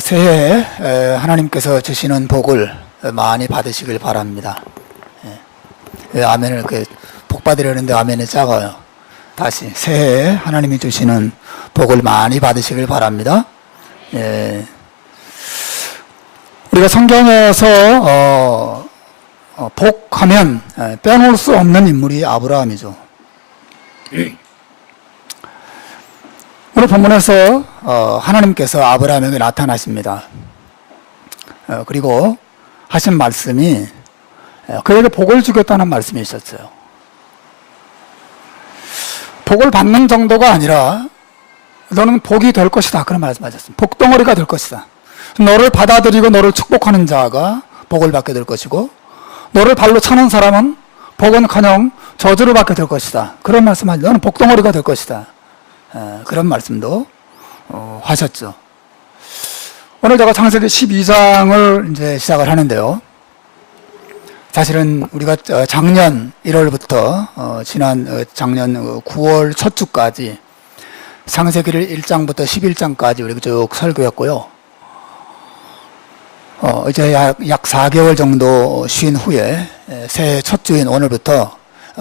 새해에 하나님께서 주시는 복을 많이 받으시길 바랍니다. 아멘을 복 받으려는데 아멘이 작아요. 다시 새해에 하나님이 주시는 복을 많이 받으시길 바랍니다. 우리가 성경에서 복하면 빼놓을 수 없는 인물이 아브라함이죠. 오늘 본문에서 하나님께서 아브라함에게 나타나십니다. 그리고 하신 말씀이 그에게 복을 주겠다는 말씀이 있었어요. 복을 받는 정도가 아니라 너는 복이 될 것이다, 그런 말씀하셨습니다. 복덩어리가 될 것이다. 너를 받아들이고 너를 축복하는 자가 복을 받게 될 것이고, 너를 발로 차는 사람은 복은커녕 저주를 받게 될 것이다, 그런 말씀하셨죠. 너는 복덩어리가 될 것이다, 그런 말씀도 하셨죠. 오늘 제가 창세기 12장을 이제 시작을 하는데요. 사실은 우리가 작년 1월부터 지난 작년 9월 첫 주까지 창세기를 1장부터 11장까지 우리가 쭉 설교했고요. 이제 약 4개월 정도 쉰 후에 새해 첫 주인 오늘부터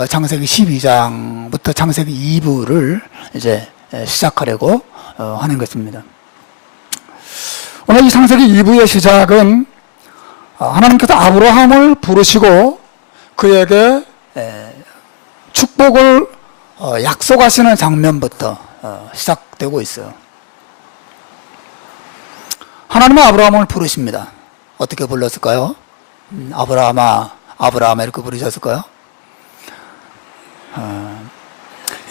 창세기 12장부터 창세기 2부를 이제 시작하려고 하는 것입니다. 오늘 이 창세기 2부의 시작은 하나님께서 아브라함을 부르시고 그에게 축복을 약속하시는 장면부터 시작되고 있어요. 하나님은 아브라함을 부르십니다. 어떻게 불렀을까요? 아브라함아, 아브라함아 이렇게 부르셨을까요?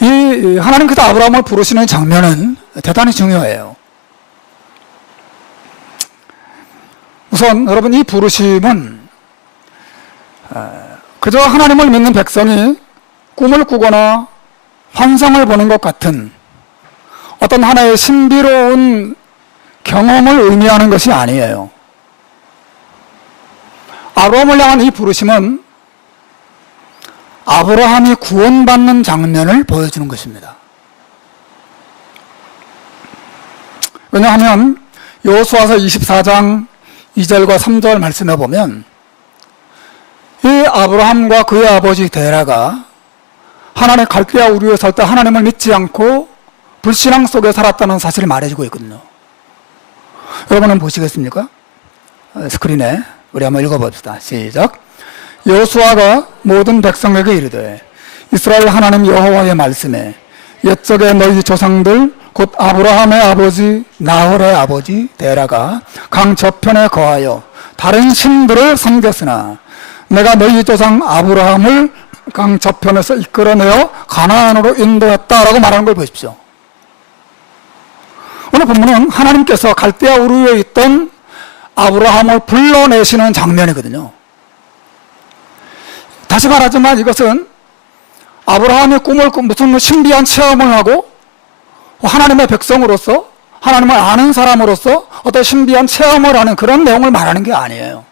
이 하나님께서 아브라함을 부르시는 장면은 대단히 중요해요. 우선 여러분, 이 부르심은 그저 하나님을 믿는 백성이 꿈을 꾸거나 환상을 보는 것 같은 어떤 하나의 신비로운 경험을 의미하는 것이 아니에요. 아브라함을 향한 이 부르심은 아브라함이 구원받는 장면을 보여주는 것입니다. 왜냐하면 여호수아서 24장 2절과 3절 말씀해 보면 이 아브라함과 그의 아버지 데라가 하나님의 갈대아 우르에 설 때 하나님을 믿지 않고 불신앙 속에 살았다는 사실을 말해주고 있거든요. 여러분은 보시겠습니까? 스크린에 우리 한번 읽어봅시다. 시작. 여호수아가 모든 백성에게 이르되 이스라엘 하나님 여호와의 말씀에 옛적에 너희 조상들 곧 아브라함의 아버지 나홀의 아버지 데라가 강 저편에 거하여 다른 신들을 섬겼으나 내가 너희 조상 아브라함을 강 저편에서 이끌어내어 가나안으로 인도했다라고 말하는 걸 보십시오. 오늘 본문은 하나님께서 갈대아 우르에 있던 아브라함을 불러내시는 장면이거든요. 다시 말하지만 이것은 아브라함의 꿈을 무슨 신비한 체험을 하고 하나님의 백성으로서 하나님을 아는 사람으로서 어떤 신비한 체험을 하는 그런 내용을 말하는 게 아니에요.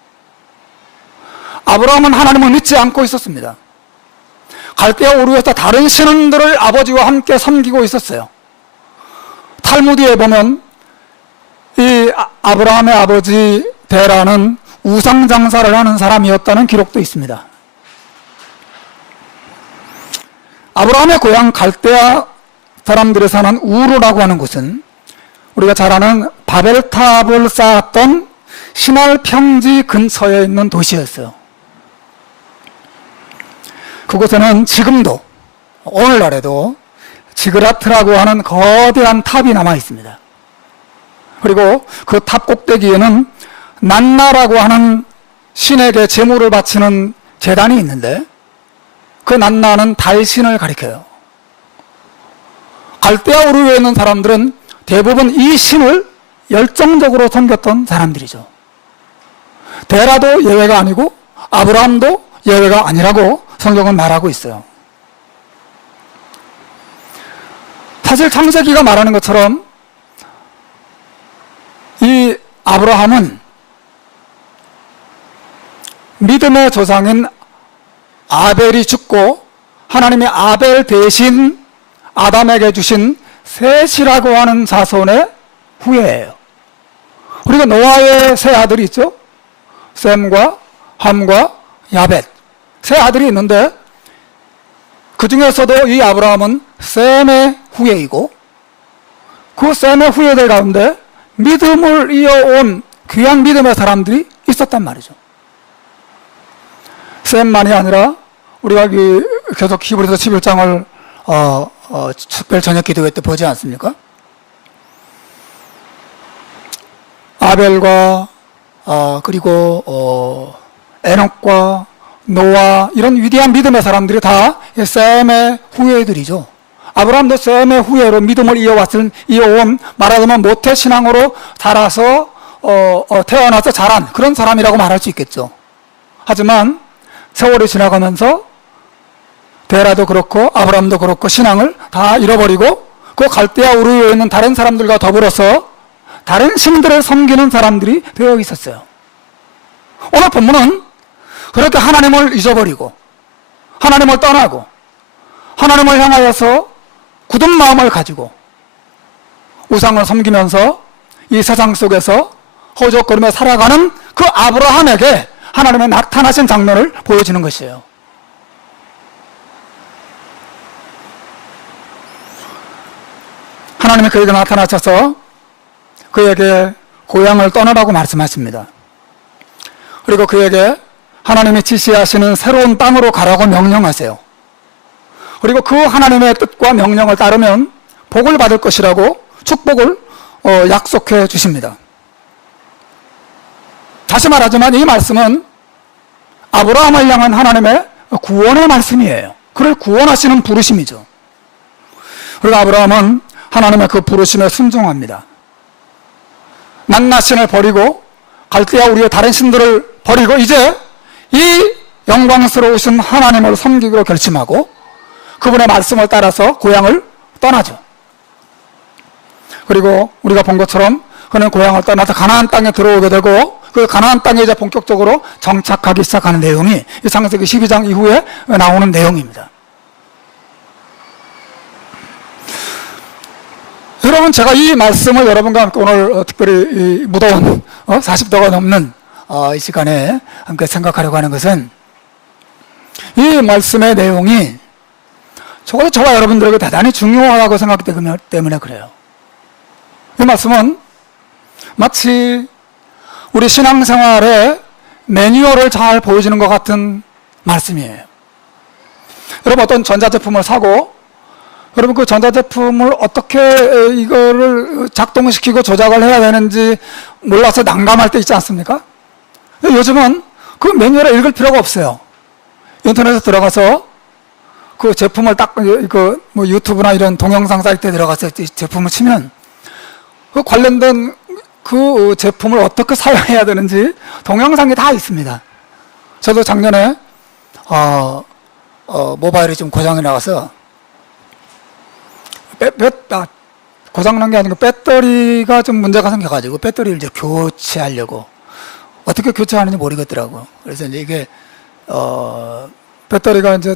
아브라함은 하나님을 믿지 않고 있었습니다. 갈대아 우르에서 다른 신들을 아버지와 함께 섬기고 있었어요. 탈무드에 보면 이 아브라함의 아버지 데라는 우상 장사를 하는 사람이었다는 기록도 있습니다. 아브라함의 고향 갈대아 사람들이 사는 우르라고 하는 곳은 우리가 잘 아는 바벨탑을 쌓았던 시날 평지 근처에 있는 도시였어요. 그곳에는 지금도 오늘날에도 지그라트라고 하는 거대한 탑이 남아 있습니다. 그리고 그 탑 꼭대기에는 난나라고 하는 신에게 제물을 바치는 제단이 있는데 그 난나는 달신을 가리켜요. 갈대아 우르에 있는 사람들은 대부분 이 신을 열정적으로 섬겼던 사람들이죠. 데라도 예외가 아니고 아브라함도 예외가 아니라고 성경은 말하고 있어요. 사실 창세기가 말하는 것처럼 이 아브라함은 믿음의 조상인 아벨이 죽고 하나님이 아벨 대신 아담에게 주신 셋이라고 하는 자손의 후예예요. 우리가 노아의 세 아들이 있죠. 셈과 함과 야벳. 세 아들이 있는데 그 중에서도 이 아브라함은 셈의 후예이고 그 셈의 후예들 가운데 믿음을 이어온 귀한 믿음의 사람들이 있었단 말이죠. 셈만이 아니라 우리가 계속 히브리서 11장을 특별 저녁 기도회 때 보지 않습니까? 아벨과 그리고 에녹과 노아 이런 위대한 믿음의 사람들이 다 셈의 후예들이죠. 아브라함도 셈의 후예로 믿음을 이어온 말하자면 모태 신앙으로 자라서 태어나서 자란 그런 사람이라고 말할 수 있겠죠. 하지만 세월이 지나가면서 데라도 그렇고 아브라함도 그렇고 신앙을 다 잃어버리고 그 갈대아 우르에 있는 다른 사람들과 더불어서 다른 신들을 섬기는 사람들이 되어 있었어요. 오늘 본문은 그렇게 하나님을 잊어버리고 하나님을 떠나고 하나님을 향하여서 굳은 마음을 가지고 우상을 섬기면서 이 세상 속에서 허우적거리며 살아가는 그 아브라함에게 하나님의 나타나신 장면을 보여주는 것이에요. 하나님이 그에게 나타나셔서 그에게 고향을 떠나라고 말씀하십니다. 그리고 그에게 하나님이 지시하시는 새로운 땅으로 가라고 명령하세요. 그리고 그 하나님의 뜻과 명령을 따르면 복을 받을 것이라고 축복을 약속해 주십니다. 다시 말하지만 이 말씀은 아브라함을 향한 하나님의 구원의 말씀이에요. 그를 구원하시는 부르심이죠. 그리고 아브라함은 하나님의 그 부르심에 순종합니다. 낱낱신을 버리고 갈대아 우리의 다른 신들을 버리고 이제 이 영광스러우신 하나님을 섬기기로 결심하고 그분의 말씀을 따라서 고향을 떠나죠. 그리고 우리가 본 것처럼 그는 고향을 떠나서 가나안 땅에 들어오게 되고 그 가나안 땅에 이제 본격적으로 정착하기 시작하는 내용이 이 창세기 12장 이후에 나오는 내용입니다. 여러분, 제가 이 말씀을 여러분과 함께 오늘 특별히 무더운 40도가 넘는 이 시간에 함께 생각하려고 하는 것은 이 말씀의 내용이 적어도 저와 여러분들에게 대단히 중요하다고 생각되기 때문에 그래요. 이 말씀은 마치 우리 신앙생활의 매뉴얼을 잘 보여주는 것 같은 말씀이에요. 여러분, 어떤 전자제품을 사고 여러분 그 전자제품을 어떻게 이거를 작동시키고 조작을 해야 되는지 몰라서 난감할 때 있지 않습니까? 요즘은 그 매뉴얼을 읽을 필요가 없어요. 인터넷에 들어가서 그 제품을 딱 뭐 유튜브나 이런 동영상 사이트에 들어가서 제품을 치면 그 관련된 그 제품을 어떻게 사용해야 되는지 동영상이 다 있습니다. 저도 작년에 모바일이 좀 고장이 나와서 고장난 게 아니고 배터리가 좀 문제가 생겨가지고 배터리를 이제 교체하려고 어떻게 교체하는지 모르겠더라고. 그래서 이제 이게 배터리가 이제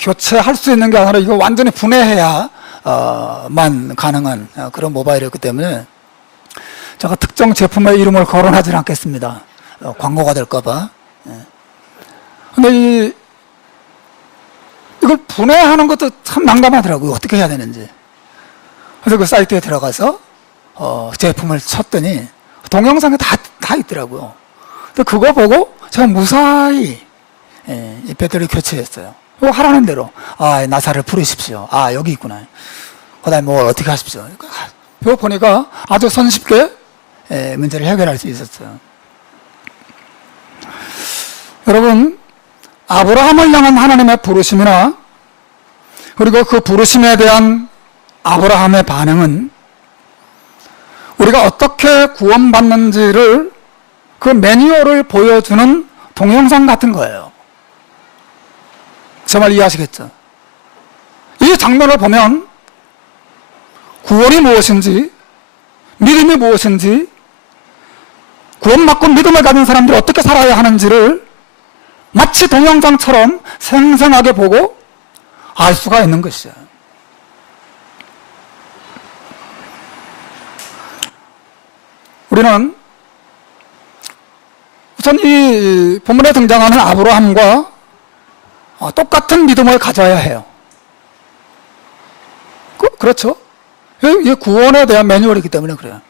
교체할 수 있는 게 아니라 이거 완전히 분해해야 만 가능한 그런 모바일이었기 때문에 제가 특정 제품의 이름을 거론하지는 않겠습니다. 광고가 될까봐. 근데 이걸 분해하는 것도 참 난감하더라고요. 어떻게 해야 되는지. 그래서 그 사이트에 들어가서 제품을 쳤더니 동영상에 다 있더라고요. 근데 그거 보고 제가 무사히 이 배터리 교체했어요. 그거 하라는 대로 나사를 풀으십시오. 여기 있구나. 그 다음에 뭘 어떻게 하십시오. 그거 보니까 아주 손쉽게 문제를 해결할 수 있었어요. 여러분, 아브라함을 향한 하나님의 부르심이나 그리고 그 부르심에 대한 아브라함의 반응은 우리가 어떻게 구원받는지를 그 매뉴얼을 보여주는 동영상 같은 거예요. 제 말 이해하시겠죠? 이 장면을 보면 구원이 무엇인지, 믿음이 무엇인지, 구원받고 믿음을 가진 사람들이 어떻게 살아야 하는지를 마치 동영상처럼 생생하게 보고 알 수가 있는 것이죠. 우리는 전 이 본문에 등장하는 아브라함과 똑같은 믿음을 가져야 해요. 그렇죠? 이게 구원에 대한 매뉴얼이기 때문에 그래요.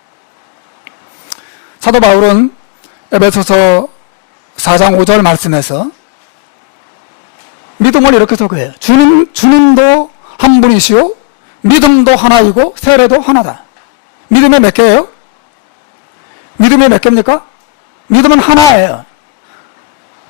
사도 바울은 에베소서 4장 5절 말씀에서 믿음을 이렇게 소개해요. 주님도 한 분이시요 믿음도 하나이고 세례도 하나다. 믿음이 몇 개예요? 믿음이 몇 개입니까? 믿음은 하나예요.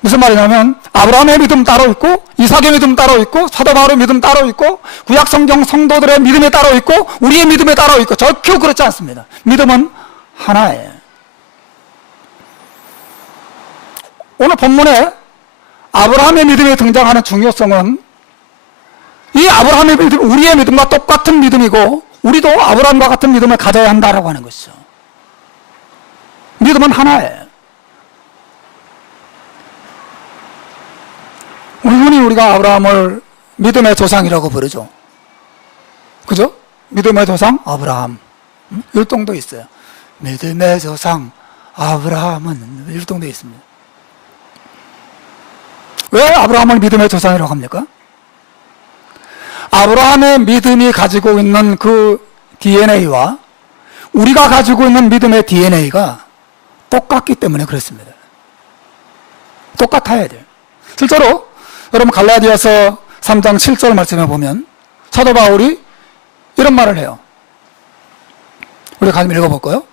무슨 말이냐면 아브라함의 믿음 따로 있고 이삭의 믿음 따로 있고 사도 바울의 믿음 따로 있고 구약 성경 성도들의 믿음이 따로 있고 우리의 믿음이 따로 있고 절대 그렇지 않습니다. 믿음은 하나예요. 오늘 본문에 아브라함의 믿음이 등장하는 중요성은 이 아브라함의 믿음, 우리의 믿음과 똑같은 믿음이고 우리도 아브라함과 같은 믿음을 가져야 한다라고 하는 것이죠. 믿음은 하나예요. 흔히 우리가 아브라함을 믿음의 조상이라고 부르죠. 그죠? 믿음의 조상 아브라함. 율동도 있어요. 믿음의 조상 아브라함은 율동도 있습니다. 왜 아브라함을 믿음의 조상이라고 합니까? 아브라함의 믿음이 가지고 있는 그 DNA와 우리가 가지고 있는 믿음의 DNA가 똑같기 때문에 그렇습니다. 똑같아야 돼요. 실제로 여러분 갈라디아서 3장 7절 말씀에 보면 사도 바울이 이런 말을 해요. 우리 같이 읽어볼까요?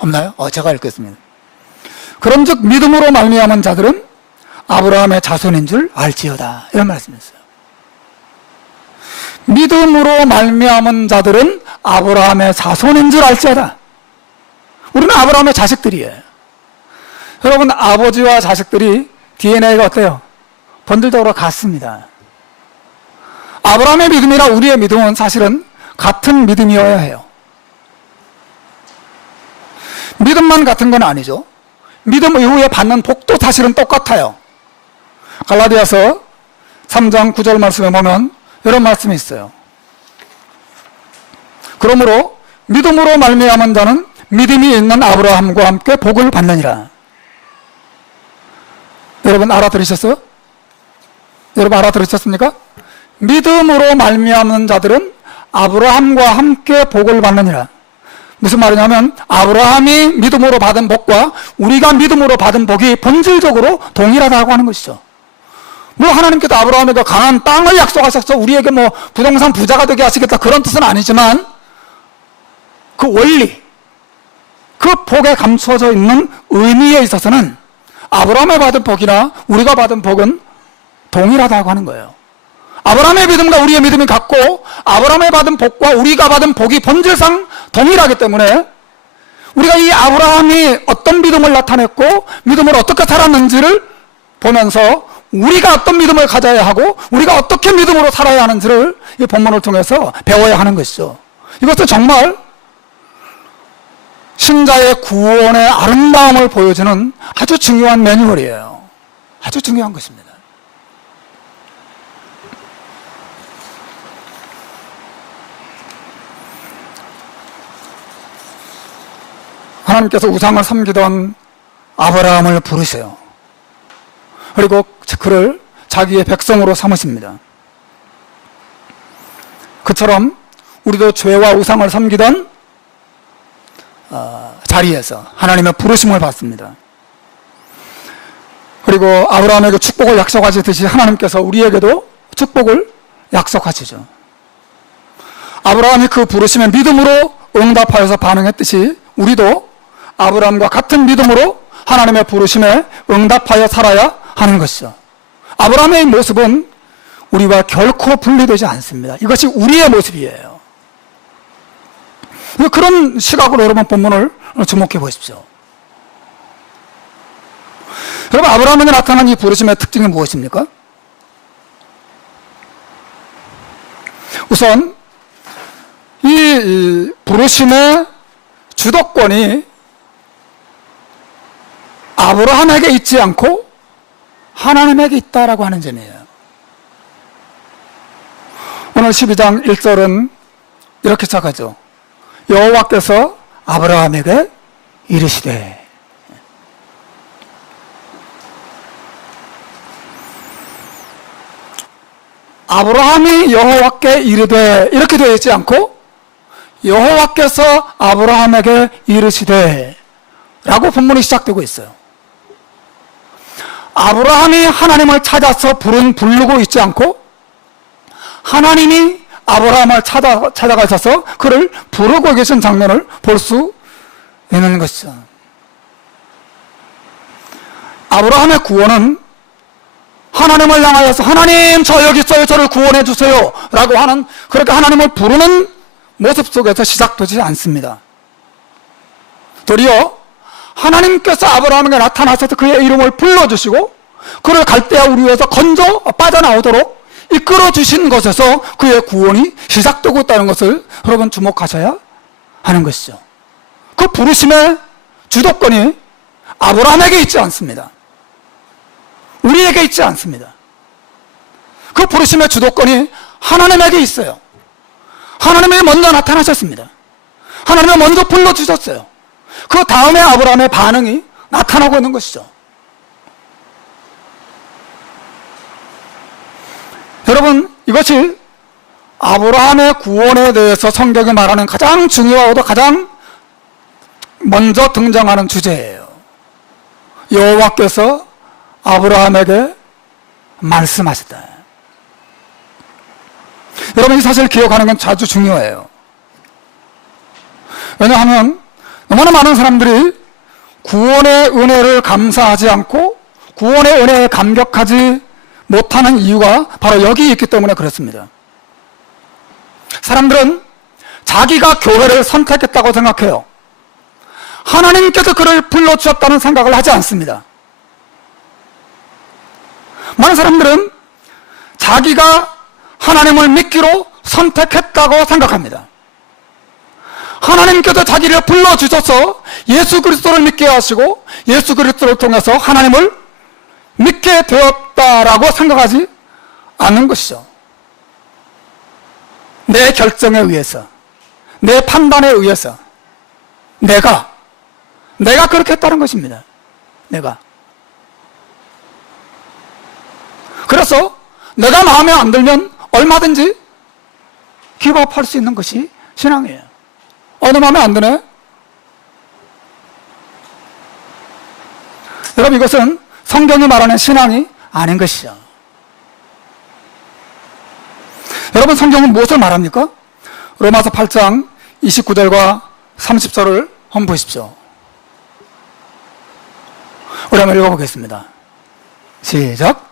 없나요? 제가 읽겠습니다. 그런즉 믿음으로 말미암은 자들은 아브라함의 자손인 줄 알지어다. 이런 말씀이었어요. 믿음으로 말미암은 자들은 아브라함의 자손인 줄 알지어다. 우리는 아브라함의 자식들이에요. 여러분 아버지와 자식들이 DNA가 어때요? 본질적으로 같습니다. 아브라함의 믿음이랑 우리의 믿음은 사실은 같은 믿음이어야 해요. 믿음만 같은 건 아니죠. 믿음 이후에 받는 복도 사실은 똑같아요. 갈라디아서 3장 9절 말씀에 보면 이런 말씀이 있어요. 그러므로 믿음으로 말미암은 자는 믿음이 있는 아브라함과 함께 복을 받느니라. 여러분 알아들으셨어요? 여러분 알아들으셨습니까? 믿음으로 말미암은 자들은 아브라함과 함께 복을 받느니라. 무슨 말이냐면 아브라함이 믿음으로 받은 복과 우리가 믿음으로 받은 복이 본질적으로 동일하다고 하는 것이죠. 뭐 하나님께서 아브라함에게 강한 땅을 약속하셔서 우리에게 뭐 부동산 부자가 되게 하시겠다 그런 뜻은 아니지만 그 원리, 그 복에 감춰져 있는 의미에 있어서는 아브라함이 받은 복이나 우리가 받은 복은 동일하다고 하는 거예요. 아브라함의 믿음과 우리의 믿음이 같고 아브라함이 받은 복과 우리가 받은 복이 본질상 동일하기 때문에 우리가 이 아브라함이 어떤 믿음을 나타냈고 믿음을 어떻게 살았는지를 보면서 우리가 어떤 믿음을 가져야 하고 우리가 어떻게 믿음으로 살아야 하는지를 이 본문을 통해서 배워야 하는 것이죠. 이것은 정말 신자의 구원의 아름다움을 보여주는 아주 중요한 매뉴얼이에요. 아주 중요한 것입니다. 하나님께서 우상을 섬기던 아브라함을 부르세요. 그리고 그를 자기의 백성으로 삼으십니다. 그처럼 우리도 죄와 우상을 섬기던 자리에서 하나님의 부르심을 받습니다. 그리고 아브라함에게 축복을 약속하시듯이 하나님께서 우리에게도 축복을 약속하시죠. 아브라함이 그 부르심에 믿음으로 응답하여서 반응했듯이 우리도 아브라함과 같은 믿음으로 하나님의 부르심에 응답하여 살아야 하는 것이죠. 아브라함의 모습은 우리와 결코 분리되지 않습니다. 이것이 우리의 모습이에요. 그런 시각으로 여러분 본문을 주목해 보십시오. 여러분 아브라함에게 나타난 이 부르심의 특징이 무엇입니까? 우선 이 부르심의 주도권이 아브라함에게 있지 않고 하나님에게 있다라고 하는 점이에요. 오늘 12장 1절은 이렇게 시작하죠. 여호와께서 아브라함에게 이르시되. 아브라함이 여호와께 이르되 이렇게 되어 있지 않고 여호와께서 아브라함에게 이르시되 라고 본문이 시작되고 있어요. 아브라함이 하나님을 찾아서 부르고 있지 않고 하나님이 아브라함을 찾아가셔서 그를 부르고 계신 장면을 볼 수 있는 것이죠. 아브라함의 구원은 하나님을 향하여서 하나님 저 여기 있어요, 저를 구원해 주세요 라고 하는, 그렇게 하나님을 부르는 모습 속에서 시작되지 않습니다. 도리어 하나님께서 아브라함에게 나타나셔서 그의 이름을 불러주시고 그를 갈대아 우리에서 건져 빠져나오도록 이끌어 주신 것에서 그의 구원이 시작되고 있다는 것을 여러분 주목하셔야 하는 것이죠. 그 부르심의 주도권이 아브라함에게 있지 않습니다. 우리에게 있지 않습니다. 그 부르심의 주도권이 하나님에게 있어요. 하나님이 먼저 나타나셨습니다. 하나님이 먼저 불러주셨어요. 그 다음에 아브라함의 반응이 나타나고 있는 것이죠. 여러분, 이것이 아브라함의 구원에 대해서 성경이 말하는 가장 중요하고도 가장 먼저 등장하는 주제예요. 여호와께서 아브라함에게 말씀하셨다. 여러분, 이 사실을 기억하는 건 아주 중요해요. 왜냐하면 너무나 많은 사람들이 구원의 은혜를 감사하지 않고 구원의 은혜에 감격하지 못하는 이유가 바로 여기 있기 때문에 그렇습니다. 사람들은 자기가 교회를 선택했다고 생각해요. 하나님께서 그를 불러주셨다는 생각을 하지 않습니다. 많은 사람들은 자기가 하나님을 믿기로 선택했다고 생각합니다. 하나님께서 자기를 불러주셔서 예수 그리스도를 믿게 하시고 예수 그리스도를 통해서 하나님을 믿게 되었다라고 생각하지 않는 것이죠. 내 결정에 의해서, 내 판단에 의해서 내가 그렇게 했다는 것입니다. 내가. 그래서 내가 마음에 안 들면 얼마든지 기업할 수 있는 것이 신앙이에요. 어느 마음에 안 드네? 여러분, 이것은 성경이 말하는 신앙이 아닌 것이죠. 여러분, 성경은 무엇을 말합니까? 로마서 8장 29절과 30절을 한번 보십시오. 우리 한번 읽어보겠습니다. 시작.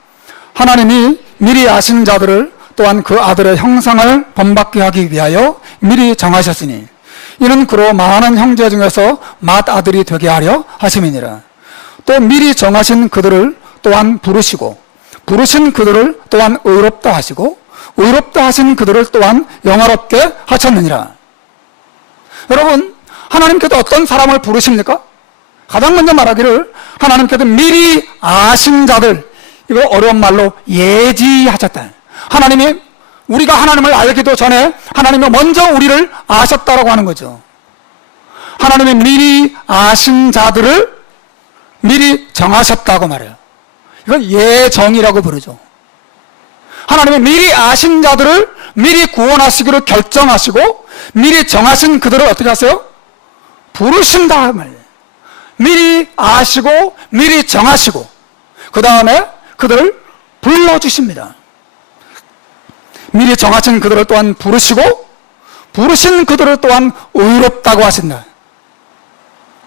하나님이 미리 아신 자들을 또한 그 아들의 형상을 본받게 하기 위하여 미리 정하셨으니 이는 그로 많은 형제 중에서 맏아들이 되게 하려 하심이니라. 또 미리 정하신 그들을 또한 부르시고 부르신 그들을 또한 의롭다 하시고 의롭다 하신 그들을 또한 영화롭게 하셨느니라. 여러분, 하나님께서 어떤 사람을 부르십니까? 가장 먼저 말하기를 하나님께서 미리 아신 자들, 이거 어려운 말로 예지하셨다. 하나님이 우리가 하나님을 알기도 전에 하나님이 먼저 우리를 아셨다라고 하는 거죠. 하나님이 미리 아신 자들을 미리 정하셨다고 말해요. 이건 예정이라고 부르죠. 하나님이 미리 아신 자들을 미리 구원하시기로 결정하시고 미리 정하신 그들을 어떻게 하세요? 부르신다 말이에요. 미리 아시고 미리 정하시고 그 다음에 그들을 불러주십니다. 미리 정하신 그들을 또한 부르시고 부르신 그들을 또한 의롭다고 하신다.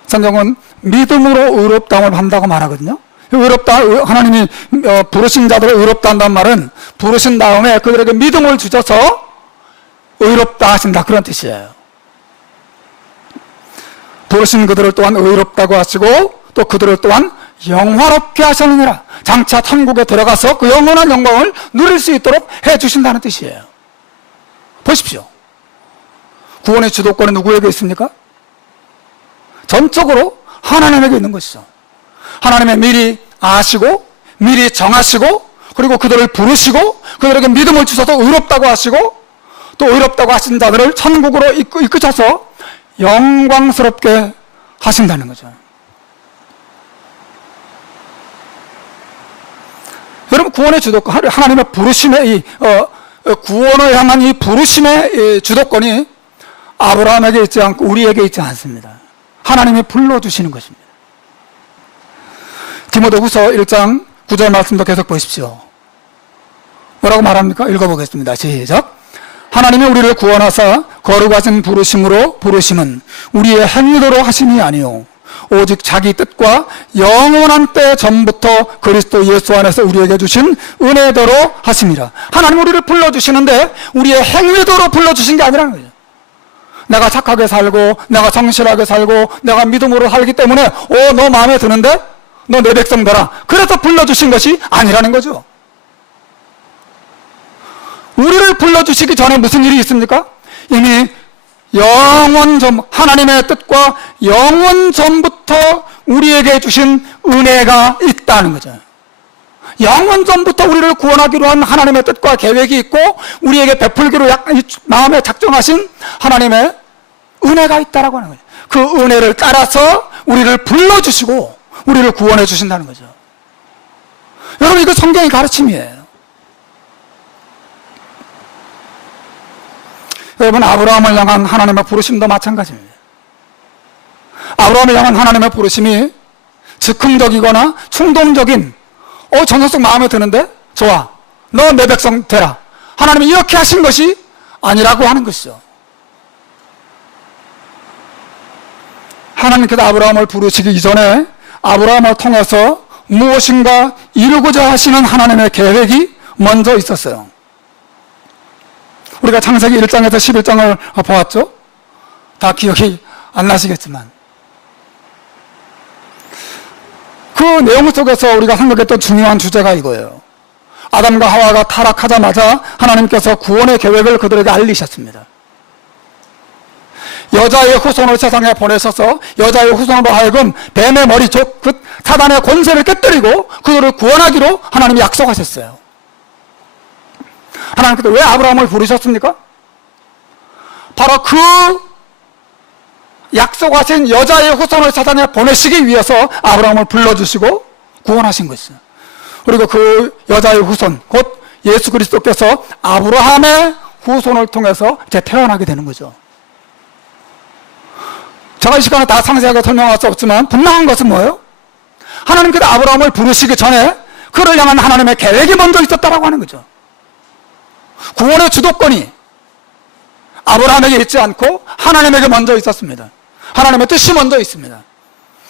성경은 믿음으로 의롭다함을 한다고 말하거든요. 의롭다, 하나님이 부르신 자들을 의롭다 한다는 말은 부르신 다음에 그들에게 믿음을 주셔서 의롭다 하신다, 그런 뜻이에요. 부르신 그들을 또한 의롭다고 하시고 또 그들을 또한 영화롭게 하셨느니라. 장차 천국에 들어가서 그 영원한 영광을 누릴 수 있도록 해주신다는 뜻이에요. 보십시오. 구원의 주도권은 누구에게 있습니까? 전적으로 하나님에게 있는 것이죠. 하나님의 미리 아시고 미리 정하시고 그리고 그들을 부르시고 그들에게 믿음을 주셔서 의롭다고 하시고 또 의롭다고 하신 자들을 천국으로 이끄셔서 영광스럽게 하신다는 거죠. 여러분, 구원의 주도권, 하나님의 부르심의 구원을 향한 이 부르심의 주도권이 아브라함에게 있지 않고 우리에게 있지 않습니다. 하나님이 불러주시는 것입니다. 디모데후서 1장 9절 말씀도 계속 보십시오. 뭐라고 말합니까? 읽어보겠습니다. 시작. 하나님이 우리를 구원하사 거룩하신 부르심으로 부르심은 우리의 행위대로 하심이 아니요 오직 자기 뜻과 영원한 때 전부터 그리스도 예수 안에서 우리에게 주신 은혜대로 하심이라. 하나님 우리를 불러주시는데 우리의 행위대로 불러주신 게 아니라는 거죠. 내가 착하게 살고 내가 성실하게 살고 내가 믿음으로 살기 때문에 너 마음에 드는데 너 내 백성 되라, 그래서 불러주신 것이 아니라는 거죠. 우리를 불러주시기 전에 무슨 일이 있습니까? 이미 영원 전, 하나님의 뜻과 영원 전부터 우리에게 주신 은혜가 있다는 거죠. 영원 전부터 우리를 구원하기로 한 하나님의 뜻과 계획이 있고 우리에게 베풀기로 마음에 작정하신 하나님의 은혜가 있다라고 하는 거죠. 그 은혜를 따라서 우리를 불러주시고 우리를 구원해 주신다는 거죠. 여러분, 이거 성경의 가르침이에요. 여러분, 아브라함을 향한 하나님의 부르심도 마찬가지입니다. 아브라함을 향한 하나님의 부르심이 즉흥적이거나 충동적인 저 녀석 마음에 드는데 좋아, 너 내 백성 되라, 하나님이 이렇게 하신 것이 아니라고 하는 것이죠. 하나님께서 아브라함을 부르시기 이전에 아브라함을 통해서 무엇인가 이루고자 하시는 하나님의 계획이 먼저 있었어요. 우리가 창세기 1장에서 11장을 보았죠? 다 기억이 안 나시겠지만 그 내용 속에서 우리가 생각했던 중요한 주제가 이거예요. 아담과 하와가 타락하자마자 하나님께서 구원의 계획을 그들에게 알리셨습니다. 여자의 후손을 세상에 보내셔서 여자의 후손으로 하여금 뱀의 머리, 그 사단의 권세를 깨뜨리고 그들을 구원하기로 하나님이 약속하셨어요. 하나님께서 왜 아브라함을 부르셨습니까? 바로 그 약속하신 여자의 후손을 세상에 보내시기 위해서 아브라함을 불러주시고 구원하신 것이죠. 그리고 그 여자의 후손, 곧 예수 그리스도께서 아브라함의 후손을 통해서 이제 태어나게 되는 거죠. 제가 이 시간에 다 상세하게 설명할 수 없지만 분명한 것은 뭐예요? 하나님께서 아브라함을 부르시기 전에 그를 향한 하나님의 계획이 먼저 있었다라고 하는 거죠. 구원의 주도권이 아브라함에게 있지 않고 하나님에게 먼저 있었습니다. 하나님의 뜻이 먼저 있습니다.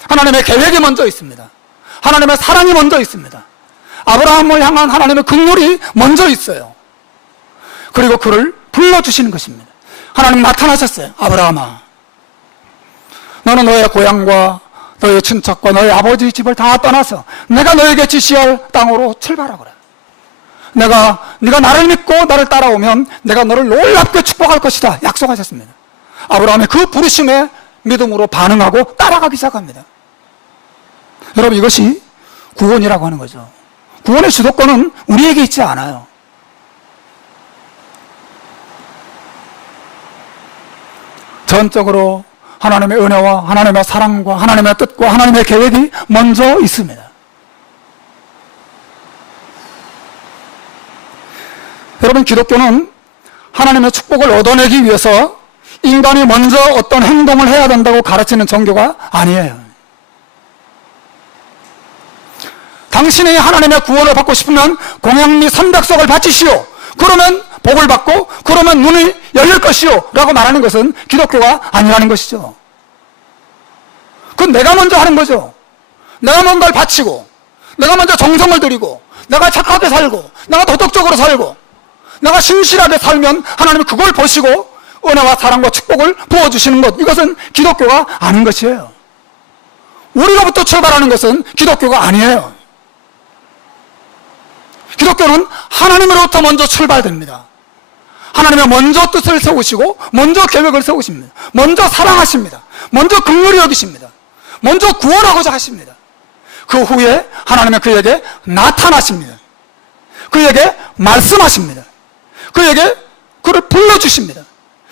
하나님의 계획이 먼저 있습니다. 하나님의 사랑이 먼저 있습니다. 아브라함을 향한 하나님의 긍휼이 먼저 있어요. 그리고 그를 불러주시는 것입니다. 하나님 나타나셨어요. 아브라함아, 너는 너의 고향과 너의 친척과 너의 아버지 집을 다 떠나서 내가 너에게 지시할 땅으로 출발하거라. 네가 나를 믿고 나를 따라오면 내가 너를 놀랍게 축복할 것이다 약속하셨습니다. 아브라함의 그 부르심에 믿음으로 반응하고 따라가기 시작합니다. 여러분, 이것이 구원이라고 하는 거죠. 구원의 주도권은 우리에게 있지 않아요. 전적으로 하나님의 은혜와 하나님의 사랑과 하나님의 뜻과 하나님의 계획이 먼저 있습니다. 여러분, 기독교는 하나님의 축복을 얻어내기 위해서 인간이 먼저 어떤 행동을 해야 된다고 가르치는 종교가 아니에요. 당신이 하나님의 구원을 받고 싶으면 공양미 300석을 바치시오. 그러면 복을 받고 그러면 눈이 열릴 것이오 라고 말하는 것은 기독교가 아니라는 것이죠. 그건 내가 먼저 하는 거죠. 내가 뭔가를 바치고 내가 먼저 정성을 들이고 내가 착하게 살고 내가 도덕적으로 살고 내가 신실하게 살면 하나님이 그걸 보시고 은혜와 사랑과 축복을 부어주시는 것, 이것은 기독교가 아닌 것이에요. 우리로부터 출발하는 것은 기독교가 아니에요. 기독교는 하나님으로부터 먼저 출발됩니다. 하나님의 먼저 뜻을 세우시고 먼저 계획을 세우십니다. 먼저 사랑하십니다. 먼저 긍휼히 여기십니다. 먼저 구원하고자 하십니다. 그 후에 하나님은 그에게 나타나십니다. 그에게 말씀하십니다. 그에게 그를 불러주십니다.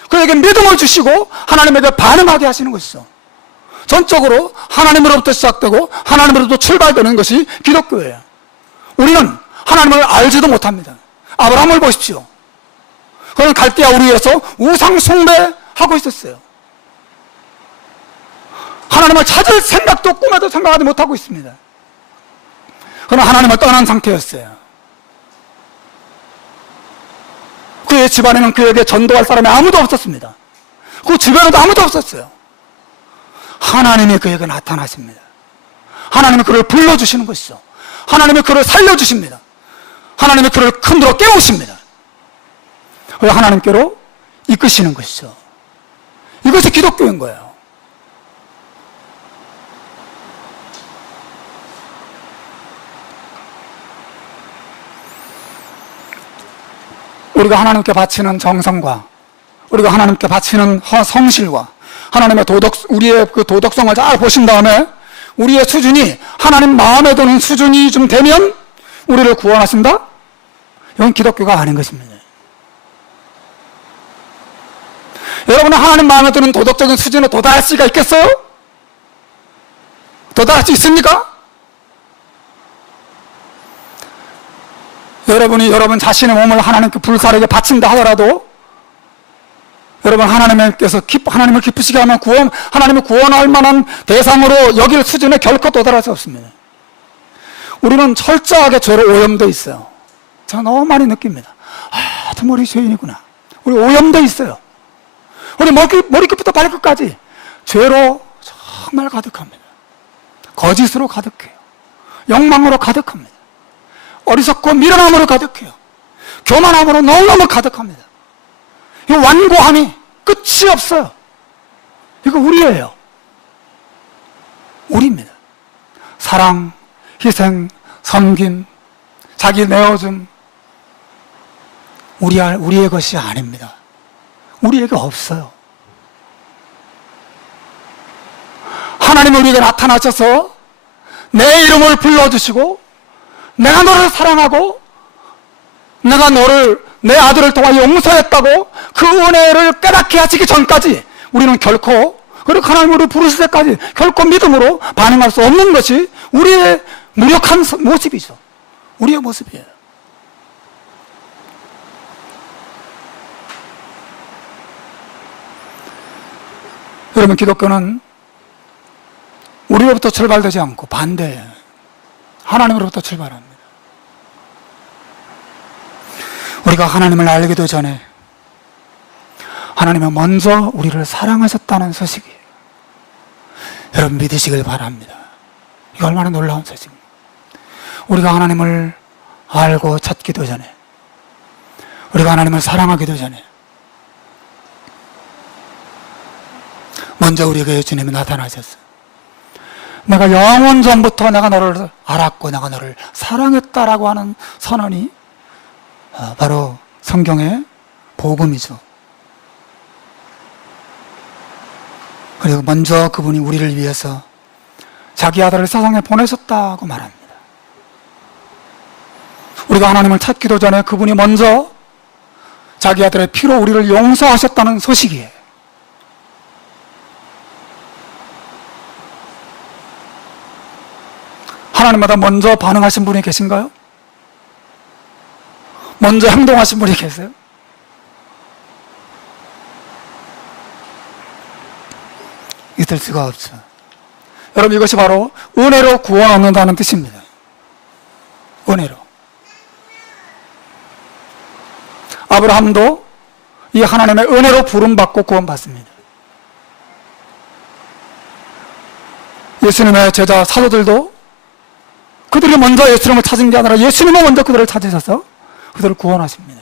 그에게 믿음을 주시고 하나님에게 반응하게 하시는 것이죠. 전적으로 하나님으로부터 시작되고 하나님으로부터 출발되는 것이 기독교예요. 우리는 하나님을 알지도 못합니다. 아브라함을 보십시오. 그는 갈대아 우르에서 우상 숭배하고 있었어요. 하나님을 찾을 생각도 꿈에도 생각하지 못하고 있습니다. 그는 하나님을 떠난 상태였어요. 그의 집안에는 그에게 전도할 사람이 아무도 없었습니다. 그 주변에도 아무도 없었어요. 하나님이 그에게 나타나십니다. 하나님이 그를 불러주시는 것이죠. 하나님이 그를 살려주십니다. 하나님이 그를 큰들어 깨우십니다. 하나님께로 이끄시는 것이죠. 이것이 기독교인 거예요. 우리가 하나님께 바치는 정성과 우리가 하나님께 바치는 성실과 하나님의 우리의 그 도덕성을 잘 보신 다음에 우리의 수준이 하나님 마음에 드는 수준이 좀 되면 우리를 구원하신다? 이건 기독교가 아닌 것입니다. 여러분은 하나님 마음에 드는 도덕적인 수준에 도달할 수가 있겠어요? 도달할 수 있습니까? 여러분이 여러분 자신의 몸을 하나님께 불사르게 바친다 하더라도 여러분 하나님을 기쁘시게 하면 하나님을 구원할 만한 대상으로 여길 수준에 결코 도달할 수 없습니다. 우리는 철저하게 죄로 오염되어 있어요. 제가 너무 많이 느낍니다. 저 머리 죄인이구나. 우리 오염되어 있어요. 우리 머리끝부터 발끝까지 죄로 정말 가득합니다. 거짓으로 가득해요. 욕망으로 가득합니다. 어리석고 미련함으로 가득해요. 교만함으로 너무너무 가득합니다. 이 완고함이 끝이 없어요. 이거 우리예요. 우리입니다. 사랑, 희생, 섬김, 자기 내어줌 우리의 것이 아닙니다. 우리에게 없어요. 하나님 우리에게 나타나셔서 내 이름을 불러주시고 내가 너를 사랑하고 내가 너를 내 아들을 통하여 용서했다고 그 은혜를 깨닫게 하시기 전까지 우리는 결코 그리고 하나님 우리를 부르실 때까지 결코 믿음으로 반응할 수 없는 것이 우리의 무력한 모습이죠. 우리의 모습이에요. 여러분 기독교는 우리로부터 출발되지 않고 반대예요. 하나님으로부터 출발합니다. 우리가 하나님을 알기도 전에 하나님은 먼저 우리를 사랑하셨다는 소식이에요. 여러분 믿으시길 바랍니다. 이거 얼마나 놀라운 소식입니다. 우리가 하나님을 알고 찾기도 전에 우리가 하나님을 사랑하기도 전에 먼저 우리에게 주님이 나타나셨어요. 내가 영원 전부터 내가 너를 알았고 내가 너를 사랑했다라고 하는 선언이 바로 성경의 복음이죠. 그리고 먼저 그분이 우리를 위해서 자기 아들을 세상에 보내셨다고 말합니다. 우리가 하나님을 찾기도 전에 그분이 먼저 자기 아들의 피로 우리를 용서하셨다는 소식이에요. 하나님마다 먼저 반응하신 분이 계신가요? 먼저 행동하신 분이 계세요? 있을 수가 없죠. 여러분 이것이 바로 은혜로 구원 얻는다는 뜻입니다. 은혜로. 아브라함도 이 하나님의 은혜로 부름받고 구원받습니다. 예수님의 제자 사도들도 그들이 먼저 예수님을 찾은 게 아니라 예수님은 먼저 그들을 찾으셔서 그들을 구원하십니다.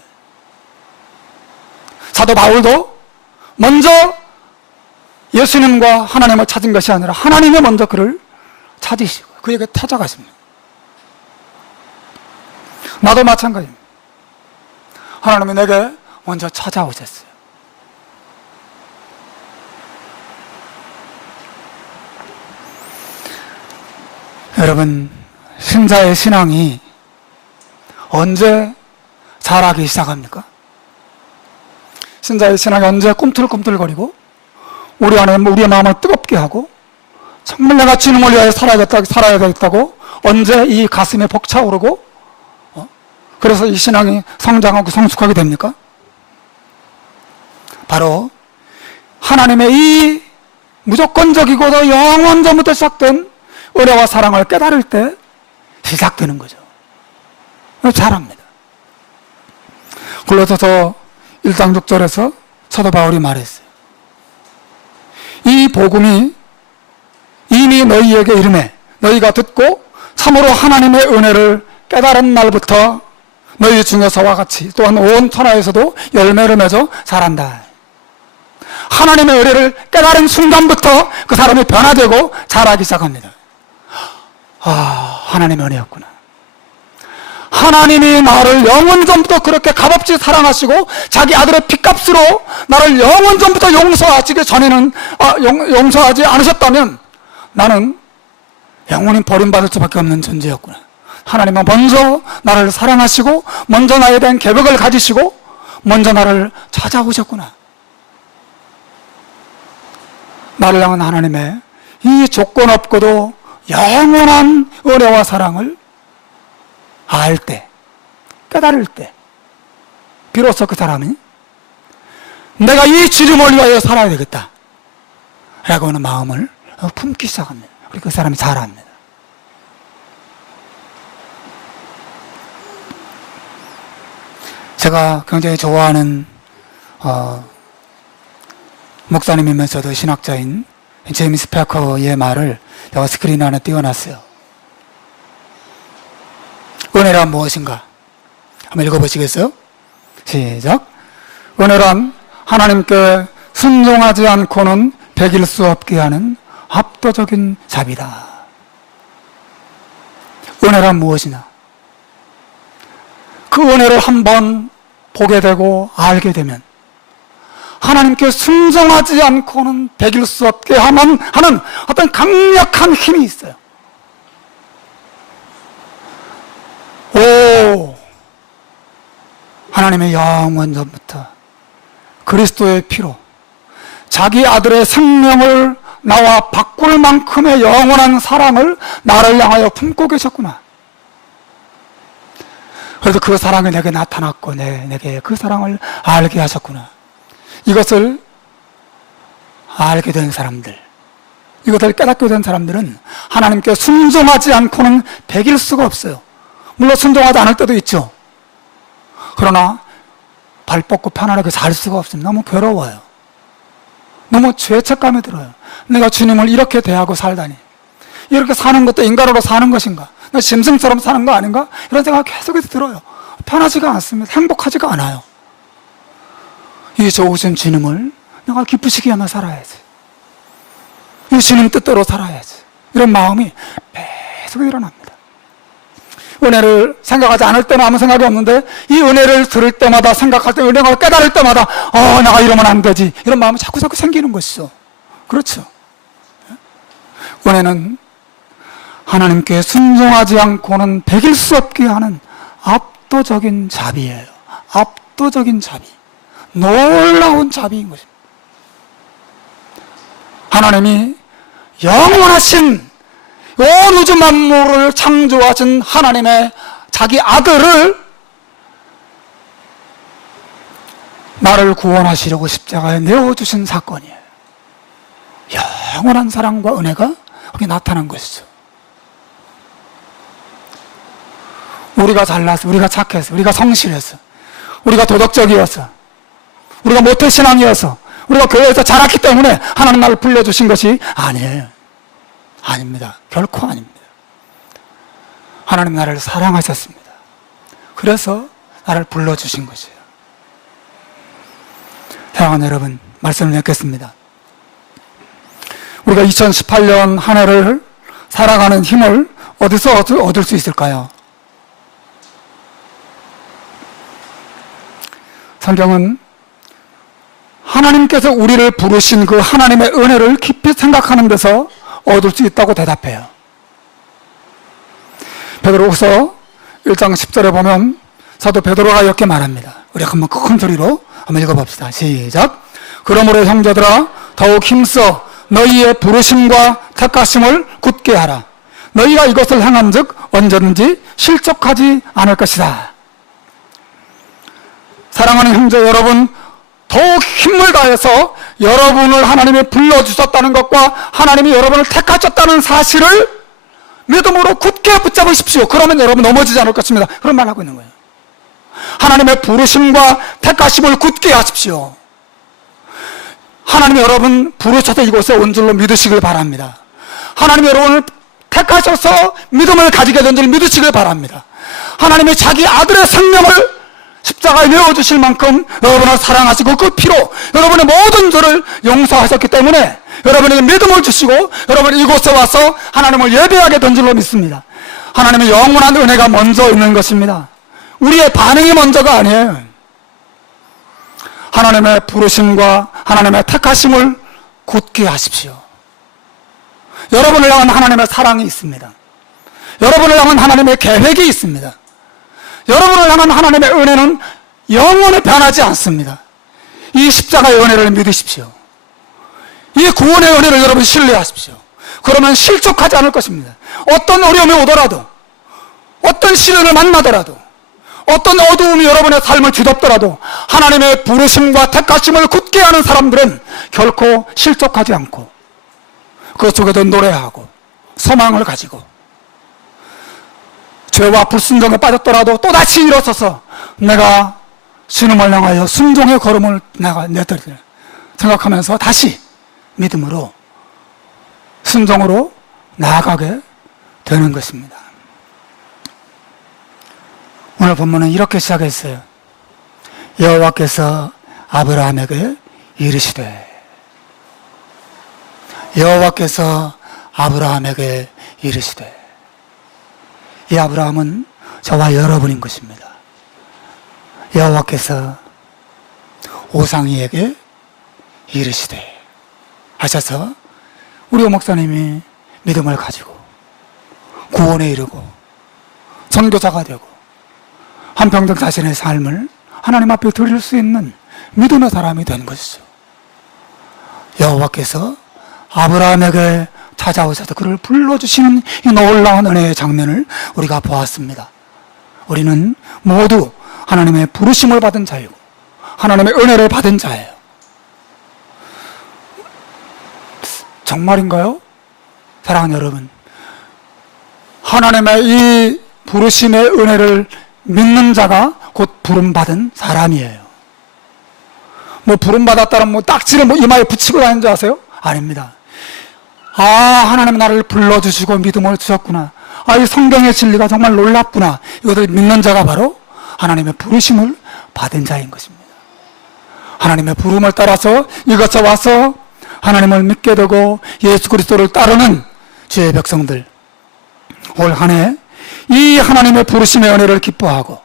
사도 바울도 먼저 예수님과 하나님을 찾은 것이 아니라 하나님이 먼저 그를 찾으시고 그에게 찾아가십니다. 나도 마찬가지입니다. 하나님이 내게 먼저 찾아오셨어요. 여러분 신자의 신앙이 언제 자라기 시작합니까? 신자의 신앙이 언제 꿈틀꿈틀거리고 우리 안에 우리의 마음을 뜨겁게 하고 정말 내가 주님을 위하여 살아야 되겠다고 언제 이 가슴에 벅차오르고 그래서 이 신앙이 성장하고 성숙하게 됩니까? 바로 하나님의 이 무조건적이고도 영원전부터 시작된 은혜와 사랑을 깨달을 때 시작되는 거죠. 잘합니다. 골로새서 1장 6절에서 사도 바울이 말했어요. 이 복음이 이미 너희에게 이르매 너희가 듣고 참으로 하나님의 은혜를 깨달은 날부터 너희 중에서와 같이 또한 온 천하에서도 열매를 맺어 자란다. 하나님의 은혜를 깨달은 순간부터 그 사람이 변화되고 자라기 시작합니다. 하나님의 은혜였구나. 하나님이 나를 영원전부터 그렇게 값없이 사랑하시고 자기 아들의 핏값으로 나를 영원전부터 용서하기 전에는 용서하지 않으셨다면 나는 영원히 버림받을 수밖에 없는 존재였구나. 하나님은 먼저 나를 사랑하시고 먼저 나에 대한 계획을 가지시고 먼저 나를 찾아오셨구나. 나를 향한 하나님의 이 조건 없고도 영원한 은혜와 사랑을 알 때, 깨달을 때 비로소 그 사람이 내가 이 주님을 위하여 살아야 되겠다 라고 하는 마음을 품기 시작합니다. 우리 그 사람이 잘합니다. 제가 굉장히 좋아하는 목사님이면서도 신학자인 제임스 패커의 말을 제가 스크린 안에 띄워놨어요. 은혜란 무엇인가? 한번 읽어보시겠어요? 시작. 은혜란 하나님께 순종하지 않고는 배길 수 없게 하는 압도적인 자비다. 은혜란 무엇이냐? 그 은혜를 한번 보게 되고 알게 되면 하나님께 순종하지 않고는 배길 수 없게 하는 어떤 강력한 힘이 있어요. 하나님의 영원전부터 그리스도의 피로 자기 아들의 생명을 나와 바꿀 만큼의 영원한 사랑을 나를 향하여 품고 계셨구나. 그래서 그 사랑이 내게 나타났고 내게 그 사랑을 알게 하셨구나. 이것을 알게 된 사람들, 이것을 깨닫게 된 사람들은 하나님께 순종하지 않고는 배길 수가 없어요. 물론 순종하지 않을 때도 있죠. 그러나 발 뻗고 편안하게 살 수가 없습니다. 너무 괴로워요. 너무 죄책감이 들어요. 내가 주님을 이렇게 대하고 살다니, 이렇게 사는 것도 인간으로 사는 것인가? 나 짐승처럼 사는 거 아닌가? 이런 생각이 계속해서 들어요. 편하지가 않습니다. 행복하지가 않아요. 이 좋으신 주님을 내가 기쁘시게 하며 살아야지. 이 주님 뜻대로 살아야지. 이런 마음이 계속 일어납니다. 은혜를 생각하지 않을 때는 아무 생각이 없는데 이 은혜를 들을 때마다, 생각할 때, 은혜를 깨달을 때마다 내가 이러면 안 되지, 이런 마음이 자꾸 생기는 것이죠. 그렇죠. 은혜는 하나님께 순종하지 않고는 배길 수 없게 하는 압도적인 자비예요. 압도적인 자비, 놀라운 자비인 것입니다. 하나님이 영원하신 온 우주 만물을 창조하신 하나님의 자기 아들을 나를 구원하시려고 십자가에 내어주신 사건이에요. 영원한 사랑과 은혜가 거기 나타난 것이죠. 우리가 잘나서, 우리가 착해서, 우리가 성실해서, 우리가 도덕적이어서, 우리가 모태신앙이어서, 우리가 교회에서 자랐기 때문에 하나님 나를 불러주신 것이 아니에요. 아닙니다. 결코 아닙니다. 하나님 나를 사랑하셨습니다. 그래서 나를 불러주신 것이에요. 사랑하는 여러분, 말씀을 맺겠습니다. 우리가 2018년 한 해를 살아가는 힘을 어디서 얻을 수 있을까요? 성경은 하나님께서 우리를 부르신 그 하나님의 은혜를 깊이 생각하는 데서 얻을 수 있다고 대답해요. 베드로후서 1장 10절에 보면 사도 베드로가 이렇게 말합니다. 우리 한번 큰 소리로 한번 읽어봅시다. 시작. 그러므로 형제들아 더욱 힘써 너희의 부르심과 택하심을 굳게 하라. 너희가 이것을 행한즉 언제든지 실족하지 않을 것이다. 사랑하는 형제 여러분, 더욱 힘을 다해서 여러분을 하나님이 불러주셨다는 것과 하나님이 여러분을 택하셨다는 사실을 믿음으로 굳게 붙잡으십시오. 그러면 여러분 넘어지지 않을 것입니다. 그런 말 하고 있는 거예요. 하나님의 부르심과 택하심을 굳게 하십시오. 하나님이 여러분 부르셔서 이곳에 온 줄로 믿으시길 바랍니다. 하나님이 여러분을 택하셔서 믿음을 가지게 된 줄 믿으시길 바랍니다. 하나님이 자기 아들의 생명을 십자가에 내어주실 만큼 여러분을 사랑하시고 그 피로 여러분의 모든 죄를 용서하셨기 때문에 여러분에게 믿음을 주시고 여러분이 이곳에 와서 하나님을 예배하게 된 줄로 믿습니다. 하나님의 영원한 은혜가 먼저 있는 것입니다. 우리의 반응이 먼저가 아니에요. 하나님의 부르심과 하나님의 택하심을 굳게 하십시오. 여러분을 향한 하나님의 사랑이 있습니다. 여러분을 향한 하나님의 계획이 있습니다. 여러분을 향한 하나님의 은혜는 영원히 변하지 않습니다. 이 십자가의 은혜를 믿으십시오. 이 구원의 은혜를 여러분 신뢰하십시오. 그러면 실족하지 않을 것입니다. 어떤 어려움이 오더라도, 어떤 시련을 만나더라도, 어떤 어두움이 여러분의 삶을 뒤덮더라도 하나님의 부르심과 택하심을 굳게 하는 사람들은 결코 실족하지 않고 그 속에도 노래하고 소망을 가지고 죄와 불순종에 빠졌더라도 또다시 일어서서 내가 신음을 향하여 순종의 걸음을 내드리라 생각하면서 다시 믿음으로 순종으로 나아가게 되는 것입니다. 오늘 본문은 이렇게 시작했어요. 여호와께서 아브라함에게 이르시되, 여호와께서 아브라함에게 이르시되, 이 아브라함은 저와 여러분인 것입니다. 여호와께서 오상이에게 이르시되 하셔서 우리 목사님이 믿음을 가지고 구원에 이르고 선교사가 되고 한평생 자신의 삶을 하나님 앞에 드릴 수 있는 믿음의 사람이 된 것이죠. 여호와께서 아브라함에게 찾아오셔서 그를 불러주시는 이 놀라운 은혜의 장면을 우리가 보았습니다. 우리는 모두 하나님의 부르심을 받은 자이고 하나님의 은혜를 받은 자예요. 정말인가요? 사랑하는 여러분, 하나님의 이 부르심의 은혜를 믿는 자가 곧 부름받은 사람이에요. 부름받았다는 딱지를 이마에 붙이고 다니는 줄 아세요? 아닙니다. 하나님은 나를 불러주시고 믿음을 주셨구나. 이 성경의 진리가 정말 놀랍구나. 이것을 믿는 자가 바로 하나님의 부르심을 받은 자인 것입니다. 하나님의 부름을 따라서 이곳에 와서 하나님을 믿게 되고 예수 그리스도를 따르는 주의 백성들, 올 한 해 이 하나님의 부르심의 은혜를 기뻐하고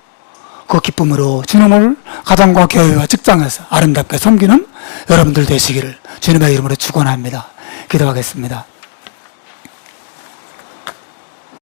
그 기쁨으로 주님을 가정과 교회와 직장에서 아름답게 섬기는 여러분들 되시기를 주님의 이름으로 축원합니다. 기도하겠습니다.